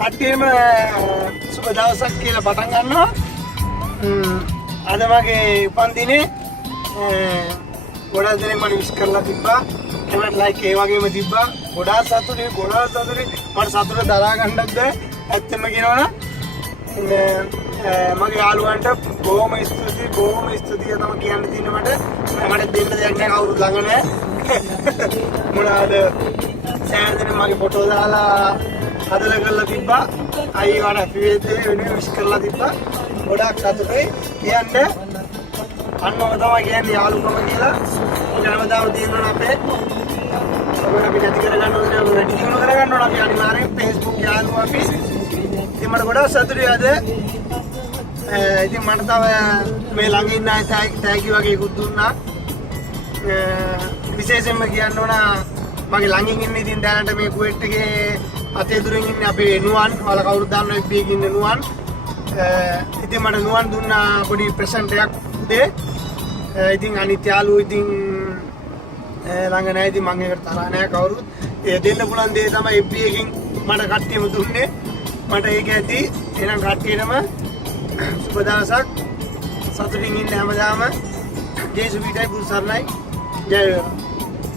කට්ටියම සුබ දවසක් කියලා පටන් ගන්නවා. අද මගේ උපන්දිනේ ගොඩාක් දෙනෙක් මට විශ් කරලා තිබ්බා. කමෙන්ට් ලයික් ඒ වගේම තිබ්බා. ගොඩාක් සතුටුයි මට සතුට දරා ගන්නත් බැහැ. ඇත්තම කියනවනම් මගේ යාළුවන්ට බොහොම ස්තුතියි තමයි කියන්න තියෙන්නේ මට දෙන්න දෙයක් නැහැ කවුරුත් ළඟ නැහැ. මොනවාද සෑහෙන දෙනෙක් මගේ ෆොටෝ දාලා හදලා කරලා තිබ්බා. අයියේ වඩා පිළිදේ වෙන විශ් කරලා තිබ්බා. ගොඩාක් සතුටුයි කියන්නේ අන්නම තමයි කියන්නේ යාළුකම කියලා. ජනමදාව තියෙනවා අපේ. ඔබ අපි නැති කරගන්න ඕනේ වැඩි දියුණු කරගන්න ඕනේ අපි අනිවාර්යෙන් Facebook යාළුවා අපි. ඉතින් මට ගොඩාක් සතුටුයි අද. ඉතින් මට තව මේ ළඟ ඉන්න අය තෑගි වගේ ඉක්ුත් දුන්නා. විශේෂයෙන්ම කියන්න ඕන මගේ ළඟින් ඉන්න ඉතින් දැනට මේ කුවේට් එකේ අතේ දුරින් ඉන්නේ අපේ නුවන් වල කවුරුද දන්නව FB එකේ ඉන්න නුවන්. ඉතින් මට නුවන් දුන්නා පොඩි ප්‍රසන්ට් එකක් උදේ. ඉතින් අනිත් යාළුවෝ ඉතින් ළඟ නැහැ. ඉතින් මම ඒකට තරහ නැහැ කවුරුත්. ඒ දෙන්න පුළුවන් දේ තමයි FB එකකින් මට කට්ටියම දුන්නේ. මට ඒක ඇති. එහෙනම් කට්ටියටම සුබ දවසක්. සතුටින් ඉන්න හැමදාම ජේසුස් පිටයි පුරුසර්ණයි. ජය වේවා.